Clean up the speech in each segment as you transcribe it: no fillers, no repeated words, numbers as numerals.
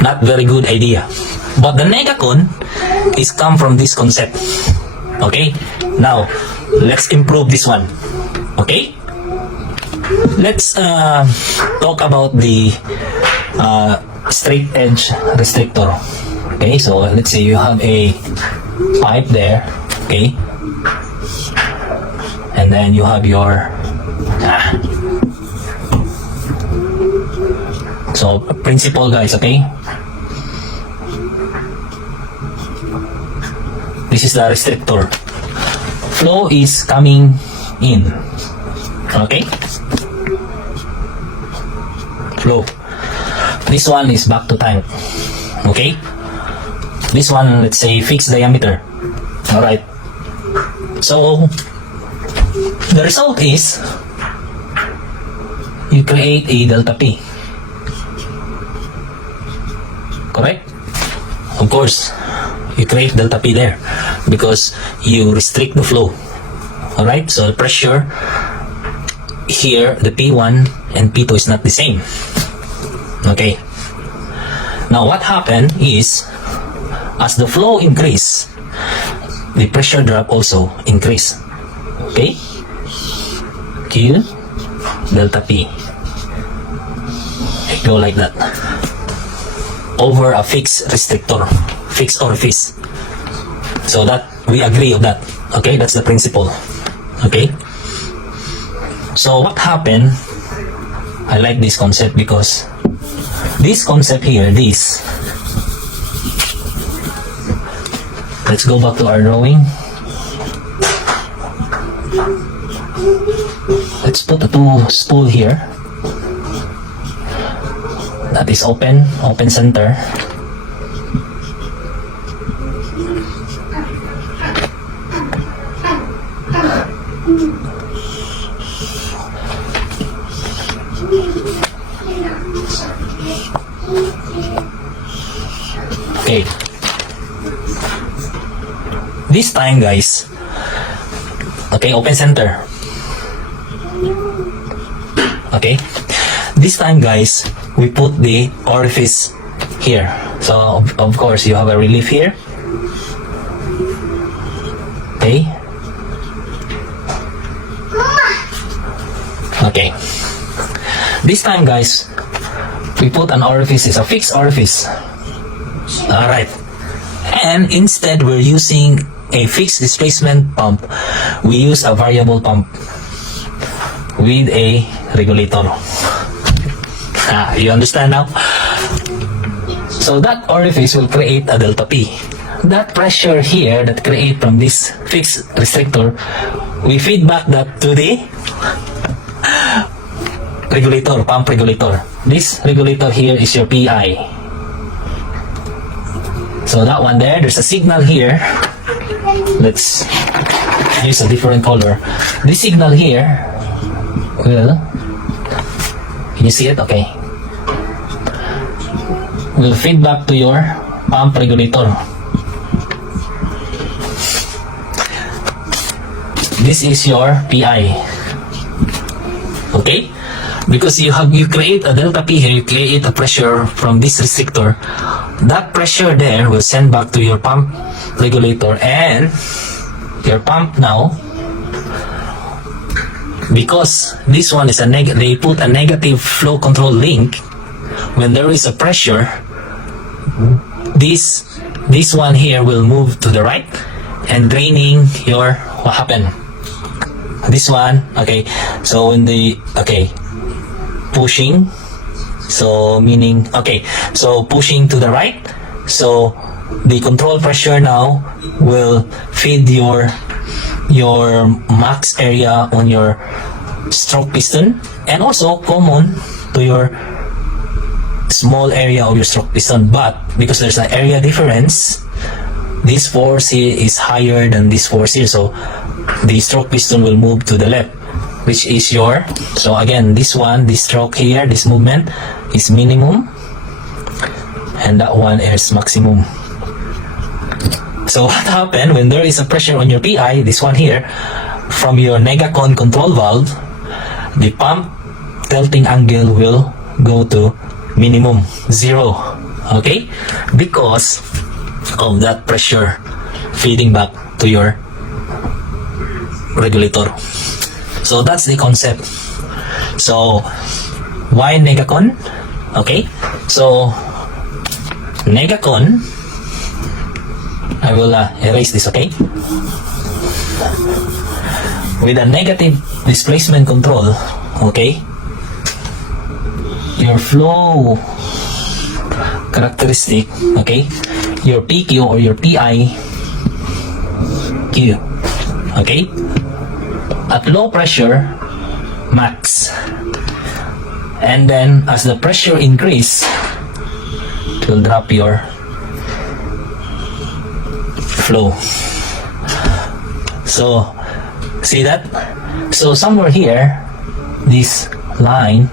Not very good idea. But the negacon is come from this concept. Okay? Now, let's improve this one. Okay? Let's talk about the straight edge restrictor. Okay, so let's say you have a pipe there. Okay? And then you have your so principle, guys, okay? This is the restrictor. Flow is coming in. Okay? Flow. This one is back to tank. Okay? This one, let's say, fixed diameter. Alright. So, the result is, you create a delta P. Correct? Of course, you create delta P there because you restrict the flow. Alright? So, the pressure here, the P1 and P2 is not the same. Okay? Now, what happened is, as the flow increase, the pressure drop also increase. Okay? Q delta P. Go like that. Over a fixed restrictor. Fixed orifice. So that, we agree on that. Okay? That's the principle. Okay? So what happened, I like this concept because this concept here, this, let's go back to our drawing. Let's put a two spool here. That is open center. Okay. This time, guys, okay, open center. Okay, this time, guys, we put the orifice here. So of course you have a relief here. Okay. Okay. This time, guys, we put an orifice. It's a fixed orifice. Alright. And instead we're using a fixed displacement pump. We use a variable pump with a regulator. You understand now? So that orifice will create a delta P. That pressure here that create from this fixed restrictor, we feed back that to the regulator, pump regulator. This regulator here is your PI. So that one there's a signal here. Let's use a different color. This signal here will, can you see it? Okay. Will feed back to your pump regulator. This is your PI. Okay? Because you create a delta P here, you create a pressure from this restrictor. That pressure there will send back to your pump regulator, and your pump now, because this one is a they put a negative flow control link. When there is a pressure, this one here will move to the right and draining your, what happened? This one, okay. So when the, okay, pushing, so meaning, okay, so pushing to the right, so the control pressure now will feed your max area on your stroke piston, and also common to your small area of your stroke piston. But because there's an area difference, this force here is higher than this force here, so the stroke piston will move to the left, which is your, so again, this one, this stroke here, this movement is minimum, and that one is maximum. So what happened when there is a pressure on your PI, this one here, from your negacon control valve, the pump tilting angle will go to minimum, 0. Okay? Because of that pressure feeding back to your regulator. So that's the concept. So why negacon? Okay, so negacon, I will erase this, okay? With a negative displacement control, okay, your flow characteristic, okay, your PQ or your PI Q, okay, at low pressure, max, and then as the pressure increase, it will drop your flow. So see that? So somewhere here, this line,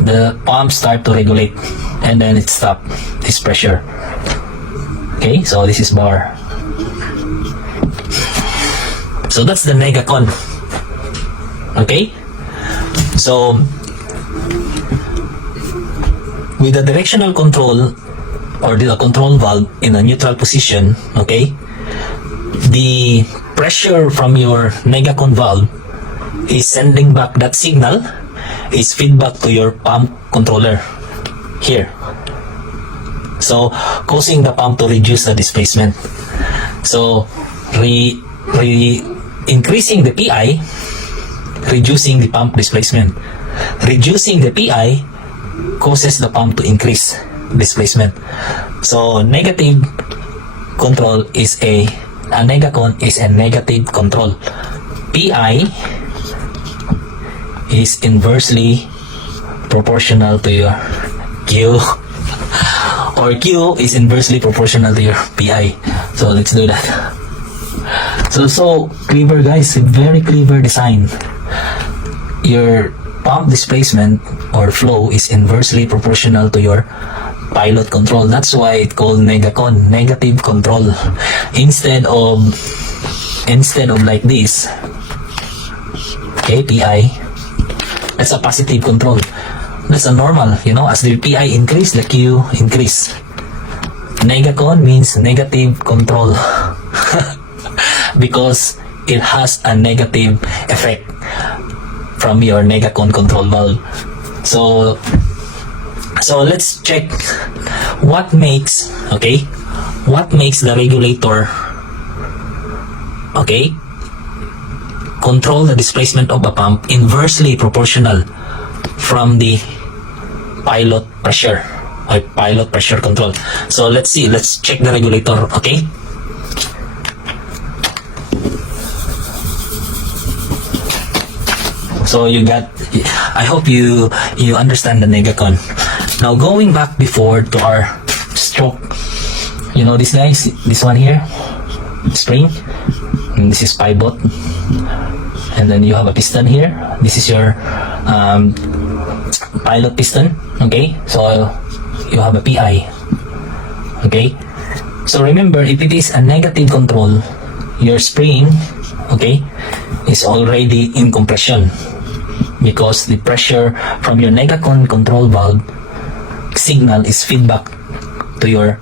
the pump start to regulate, and then it stop this pressure. Okay, so this is bar. So that's the negacon. Okay, so with the directional control or the control valve in a neutral position, okay, the pressure from your negacon valve is sending back that signal, is feedback to your pump controller here, so causing the pump to reduce the displacement. So increasing the PI, reducing the pump displacement. Reducing the PI causes the pump to increase displacement. So negative control is a negacon is a negative control. PI is inversely proportional to your Q, or Q is inversely proportional to your PI. So let's do that. So clever, guys, very clever design. Your pump displacement or flow is inversely proportional to your pilot control. That's why it's called negacon, negative control. Instead of like this, okay, PI, that's a positive control. That's a normal, you know, as the PI increase, the Q increase. Negacon means negative control because it has a negative effect from your negacon control valve. So let's check what makes the regulator, okay, control the displacement of a pump inversely proportional from the pilot pressure or pilot pressure control. So let's check the regulator, okay? So you got, I hope you understand the negacon. Now going back before to our stroke, you know this guys, this one here, spring, and this is pivot, and then you have a piston here. This is your pilot piston, okay? So you have a PI, okay? So remember, if it is a negative control, your spring, okay, is already in compression because the pressure from your negacon control valve signal is feedback to your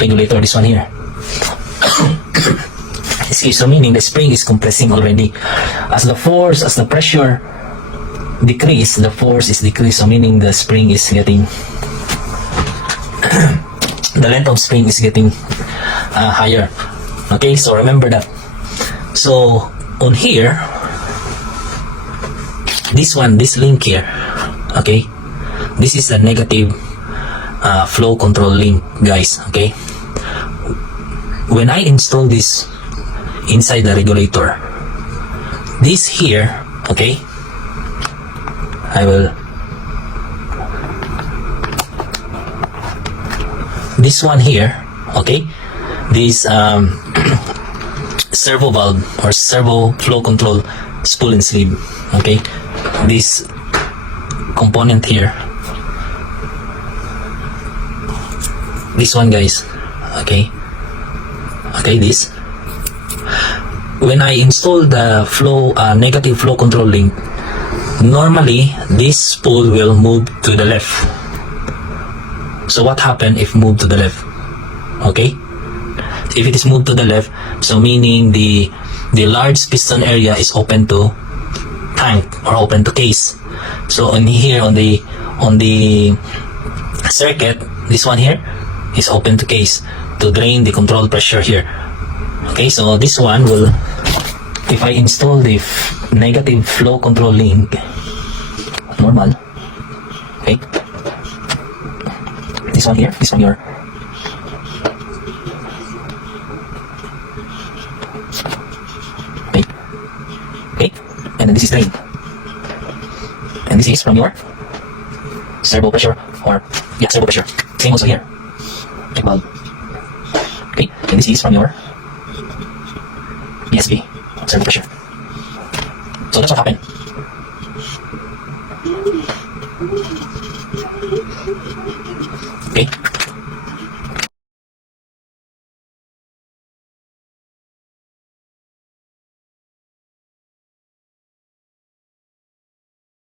regulator, this one here. So meaning the spring is compressing already. As the pressure decrease, the force is decreased, so meaning the spring is getting the length of spring is getting higher. Okay, so remember that. So on here, this link here, okay, this is the negative flow control link, guys, okay? When I install this inside the regulator, this here, okay, this one here, okay, this servo valve or servo flow control spool and sleeve, okay, this component here, this one, guys, okay, this, when I install the flow negative flow control link, normally this spool will move to the left. So what happened if moved to the left? Okay, if it is moved to the left, so meaning the large piston area is open to tank or open to case. So on here on the circuit, this one here is open to case to drain the control pressure here. Okay, so this one will, if I install the negative flow control link, normal. Okay, this one here is from your and then this is drain, and this is from your servo pressure, or yeah, servo pressure. Same also here, check valve. Okay, and this is from your ESP, servo pressure. So that's what happened.